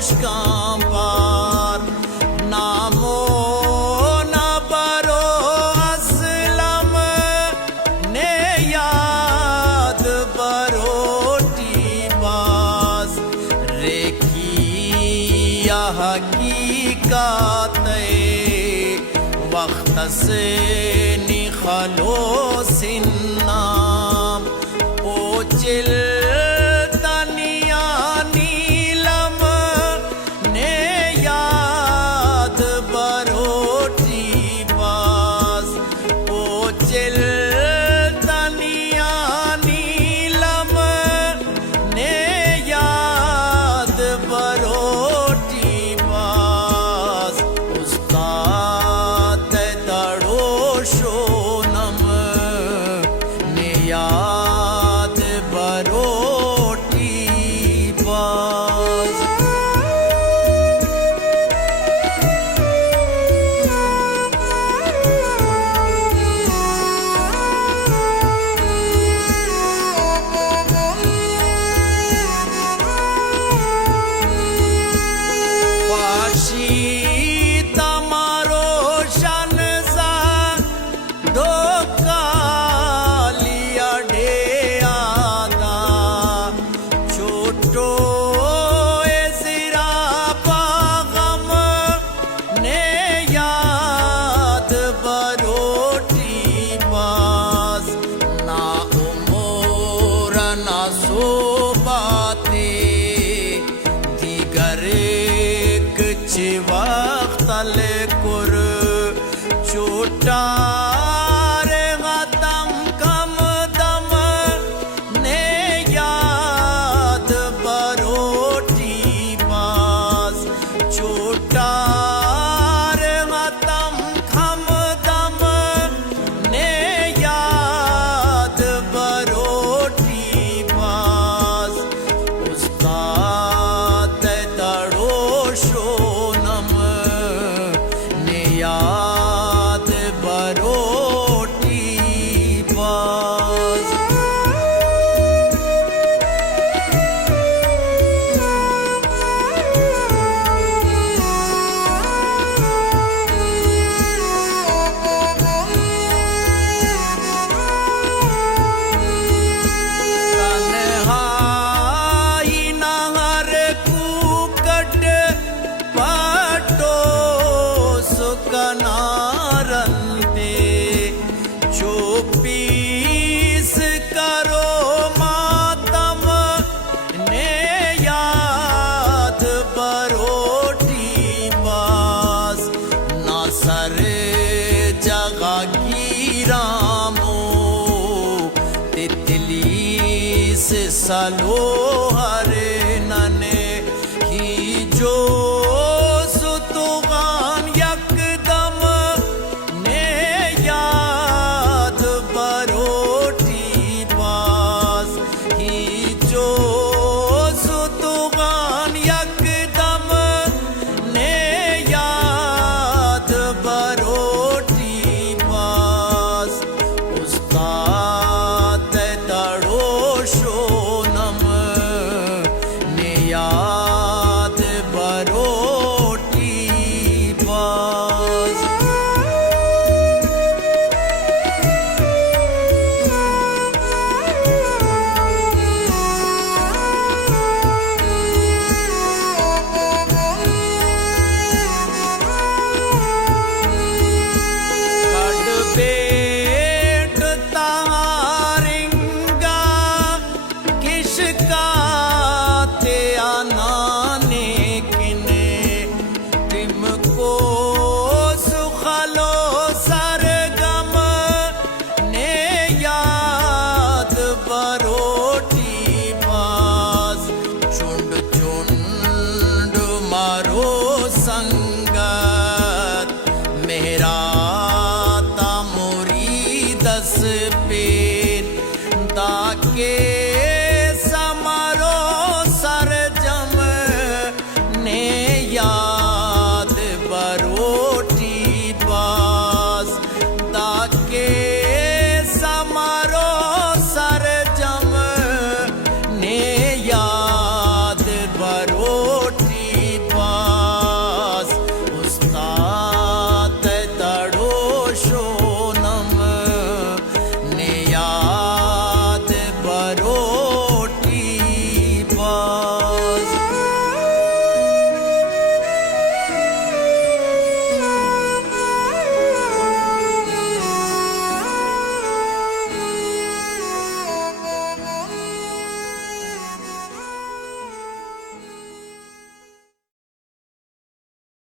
कांपार नामो न बरो असलम ने याद बरोटी बाज रेखिया हकीकत वक्त से निखलो सिन्नाम ओचिल तनिया नीलम ने याद बरोटी बाज ओचिल तनिया नीलम ने याद बरोटी बाज उस्ताद दड़ो शोनम ने याद बरोटी बाज पाशी तमारो शनजा धोखा लिया डे आदा छोटो एजिरा पागम ने याद बरोटी बाज ना उमोर ना सोबाते दिगरे ची वक्त कुर चोटार गतम कम दम ने याद बरोटी बाज चोटार गतम कम दम ने याद बरोटी बाज उस्ताद दड़ो शोनम ने याद बरोटी बाज तन्हाई नहर कूकट पाटो सुकनारंते चौपीस करो मातम ने याद बरोटी बाज ना सर जगह गिरामो तितली से सलो हरे नने ही जो सुतुगान यकदम ने याद बरोटी बाज ही जो सुतुगान यकदम ने याद बरोटी बाज उस्ताद दड़ो शोनम ने याद बरोटी बाज बेट तारिंगा किसका ते आनाने किने तुमको सुखलो सरगम ने याद बरोटी बाज चुंड चुंड मारो संग